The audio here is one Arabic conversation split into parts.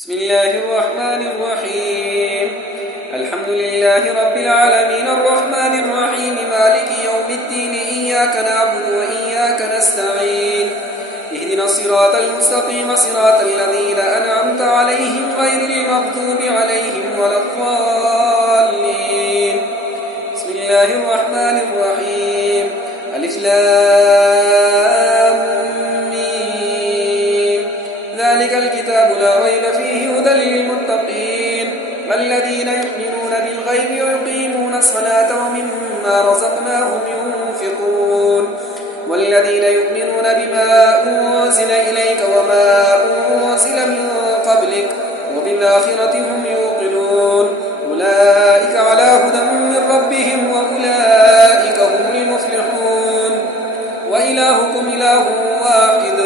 بسم الله الرحمن الرحيم. الحمد لله رب العالمين الرحمن الرحيم مالك يوم الدين إياك نعبد وإياك نستعين اهدنا الصراط المستقيم صراط الذين أنعمت عليهم غير المغضوب عليهم ولا الضالين. بسم الله الرحمن الرحيم. ألف لام ميم. ذلك الكتاب لا ريب فيه هدى للمتقين الذين يؤمنون بالغيب ويقيمون الصلاة ومما رزقناهم ينفقون والذين يؤمنون بما أنزل إليك وما أنزل من قبلك وبالآخرة هم يوقنون أولئك على هدى من ربهم وأولئك هم المفلحون. وإلهكم إله واحد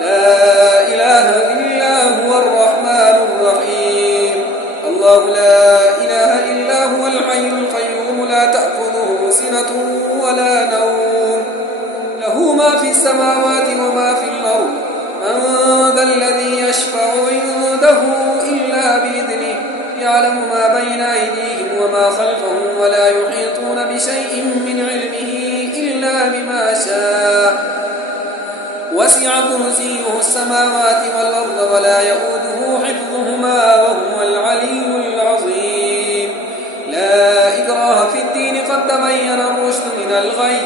لا إله إلا هو الرحمن الرحيم. الله لا إله إلا هو الحي القيوم لا تأخذه سنة ولا نوم له ما في السماوات وما في الأرض. من ذا الذي يشفع عنده إلا بإذنه يعلم ما بين أيديهم وما خلفهم ولا يحيطون بشيء من علمه إلا بما شاء وسع كرسيه السماوات والأرض ولا يؤوده حفظهما وهو العلي العظيم. لا إكراه في الدين قد تبين الرشد من الغي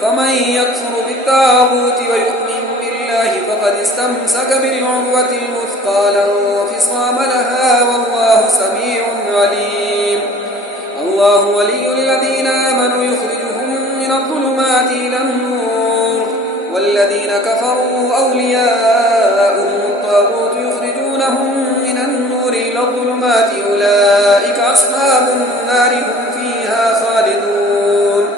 فمن يكفر بالطاغوت ويؤمن بالله فقد استمسك بالعروة الوثقى لا انفصام لها والله سميع عليم. الله ولي الذين آمنوا يخرجهم من الظلمات إلى النور والذين كفروا أولياؤهم الطاغوت يخرجونهم من النور إلى الظلمات أولئك أصحاب النار هم فيها خالدون.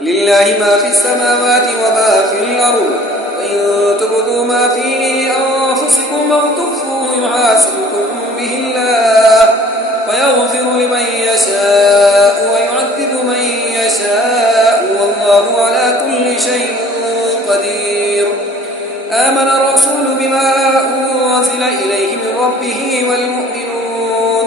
لله ما في السماوات وما في الأرض وإن تبدوا ما في أنفسكم أو تخفوه يحاسبكم به الله ويغفر لمن يشاء ويعذب من يشاء والله على كل شيء قدير. آمن الرسول بما أنزل إليه من ربه والمؤمنون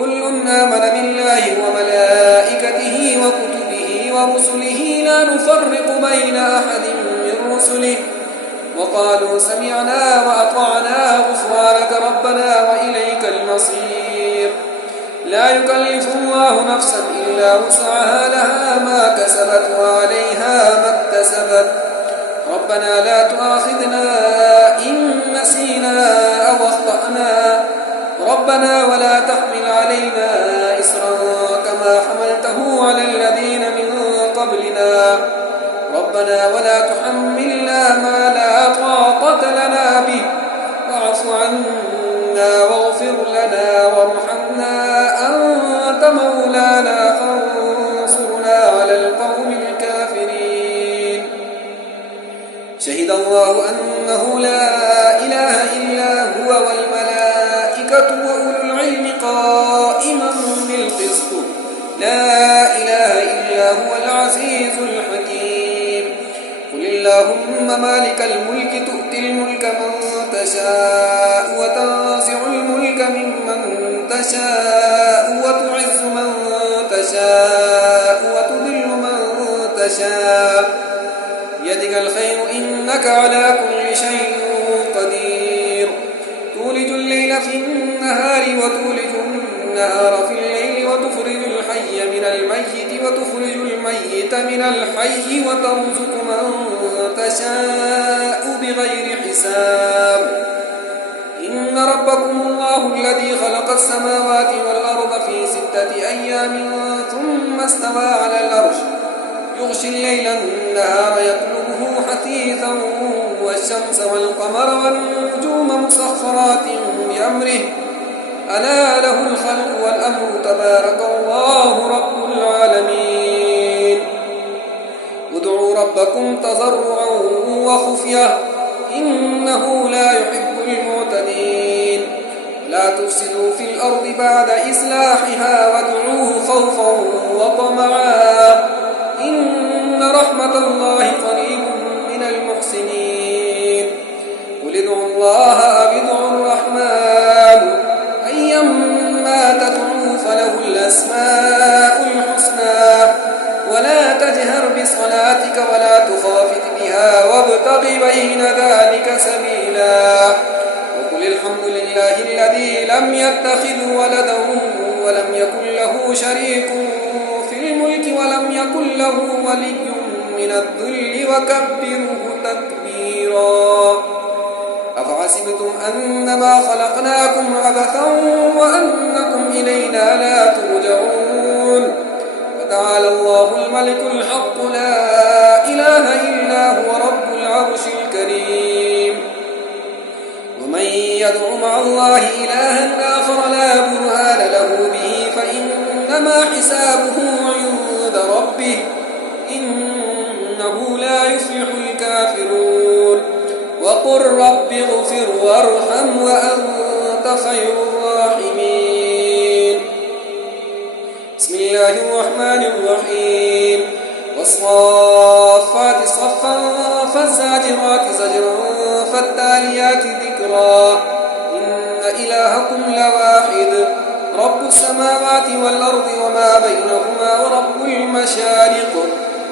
كل آمن بالله وملائكته وكتبه ورسله لا نفرق بين أحد من رسله وقالوا سمعنا وأطعنا غفرانك ربنا وإليك المصير. لا يكلف الله نفسا إلا وسعها لها ما كسبت وعليها ما اكتسبت ربنا لا تؤاخذنا إن نسينا أو أخطأنا ربنا ولا تحمل علينا إصرا كما حملته على الذين من قبلنا ربنا ولا تحملنا ما لا طاقة لنا به واعف عنا واغفر لنا وارحمنا أنت مولانا فانصرنا على القوم الكافرين. شهد الله أنه لا إله إلا هو والملائكة وأولو العلم قائما بالقسط لا إله إلا هو العزيز الحكيم. قل اللهم مالك الملك تؤتي الملك من تشاء وتنزع الملك ممن تشاء وتعز من تشاء وتذل من تشاء بيدك الخير إنك على كل شيء قدير. تولج الليل في النهار وتولج النهار في الليل وتخرج الحي من الميت وتخرج الميت من الحي وترزق من تشاء بغير حساب. إن ربكم الله الذي خلق السماوات والأرض في 6 أيام ثم استوى على العرش يغشي الليل النهار يطلبه حثيثا والشمس والقمر والنجوم مسخرات بأمره ألا له الخلق والأمر تبارك الله رب العالمين. ادعوا ربكم تضرعا وخفية إنه لا يحب المعتدين. لا تفسدوا في الأرض بعد إصلاحها وادعوه خوفا وطمعا إن رحمة الله قريب من المحسنين. قل ادعوا الله أو ادعوا الرحمن لله الذي لم يتخذ ولدا ولم يكن له شريك في الملك ولم يكن له ولي من الذل وكبره تكبيرا. أفحسبتم أنما خلقناكم عبثا وأنكم إلينا لا ترجعون. فتعالى الله الملك الحق لا إله إلا هو رب العرش الكريم. ومن يدع مع الله إلها آخر لا برهان له به فإنما حسابه عند ربه إنه لا يفلح الكافرون. وقل رب اغفر وارحم وأنت خير الراحمين. بسم الله الرحمن الرحيم. والصافات صفا فالزاجرات زجرا فالتاليات ذكرا إن إلهكم لواحد رب السماوات والأرض وما بينهما ورب المشارق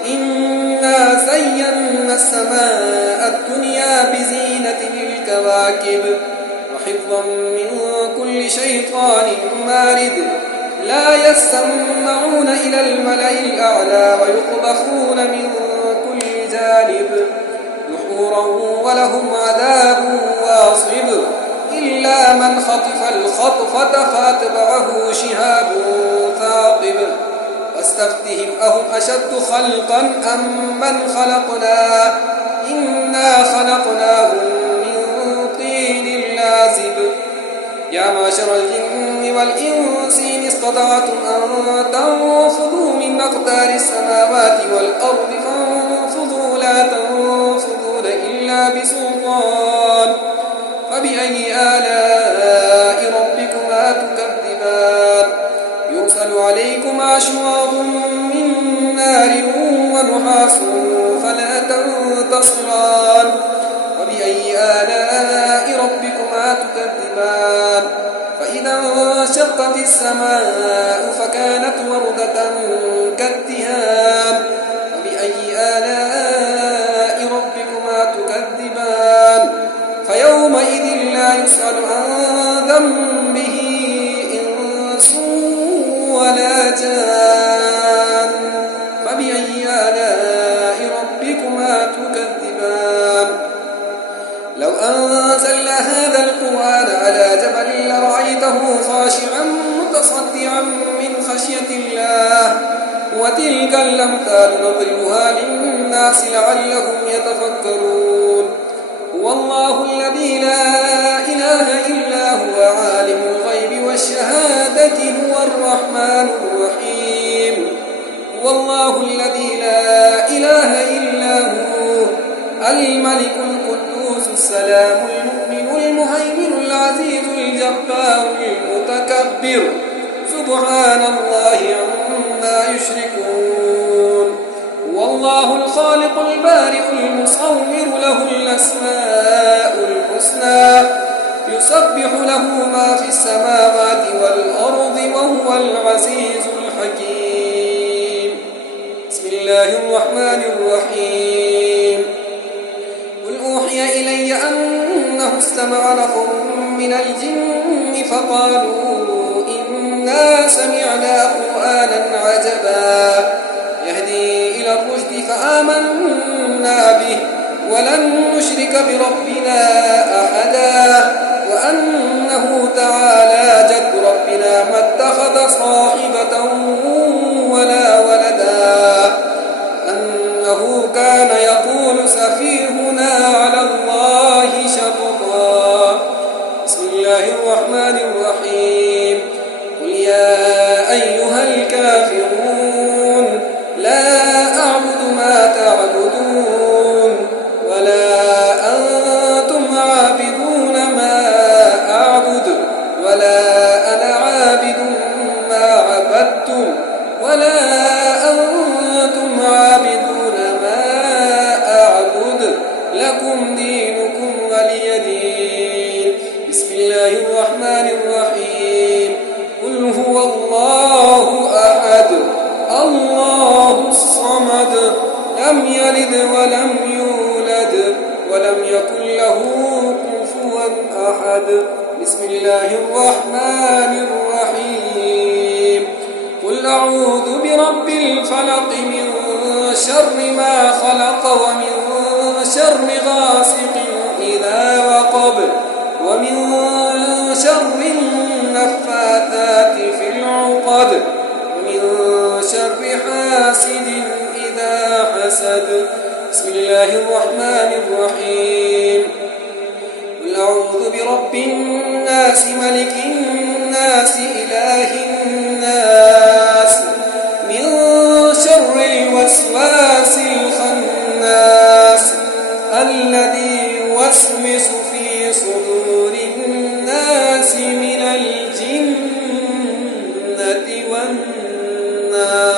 إنا زينا السماء الدنيا بزينة الكواكب وحفظا من كل شيطان مارد لا يسمعون إلى الملأ الأعلى ويقذفون من كل جانب دحورا ولهم عذاب واصب إلا من خطف الخطفة فاتبعه شهاب ثاقب. واستفتهم أهم أشد خلقا أم من خلقنا إنا خلقناهم من طين لازب. يا معشر الجن والإنس إن استطعتم أن تنفذوا من أقدار السماوات والأرض فانفذوا لا تنفذون إلا بسلطان. فبأي آلاء ربكما تكذبان. يرسل عليكما شواظ من نار ونحاس فلا تنتصران. فبأي آلاء ربكما تكذبان. فإذا انشقت السماء فكانت وردة كالدهان. فبأي آلاء ربكما تكذبان. فيومئذ لا يسأل عن ذنبه إنس ولا جان. فبأي آلاء ربكما تكذبان. لو أنزلنا هذا القرآن على جبل لرأيته خاشعا متصدعا من خشية الله. وتلك الأمثال نضربها للناس لعلهم يتفكرون. هو الله الذي لا إله إلا هو عالم الغيب والشهادة هو الرحمن الرحيم. هو الله الذي لا إله إلا هو الملك القدوس السلام المؤمن المهيمن العزيز الجبار المتكبر سبحان الله عما يشركون. هو الله الخالق البارئ المصور له الأسماء الحسنى يسبح له ما في السماوات والأرض وهو العزيز الحكيم. بسم الله الرحمن الرحيم. قل أوحي إلي أنه استمع نفر من الجن فقالوا إنا سمعنا قرآنا عجبا يهدي إلى الرشد فآمنا به ولن نشرك بربنا أحدا وأنه تعالى جد ربنا ما اتخذ صاحبة ولا ولدا أنه كان يقول سفيهنا على الله شططا. بسم الله الرحمن الرحيم. قل يا أيها الكافرون لا أعبد ما تعبدون ولا أنتم عابدون ما أعبد ولا أنا عابد ما عبدتم ولا أنتم عابدون ما أعبد لكم دينكم ولي دين. بسم الله الرحمن الرحيم. قل هو الله أحد الله الصمد لم يلد ولم يولد ولم يكن له كفوا أحد. بسم الله الرحمن الرحيم قل أعوذ برب الفلق من شر ما خلق ومن شر غاسق إذا وقب ومن شر النفاثات في العقد ومن شر حاسد إذا حسد بسم الله الرحمن الرحيم قل أعوذ برب الناس ملك الناس إله الناس من شر الوسواس الخناس الذي يوسوس في صدور الناس من الجنة والناس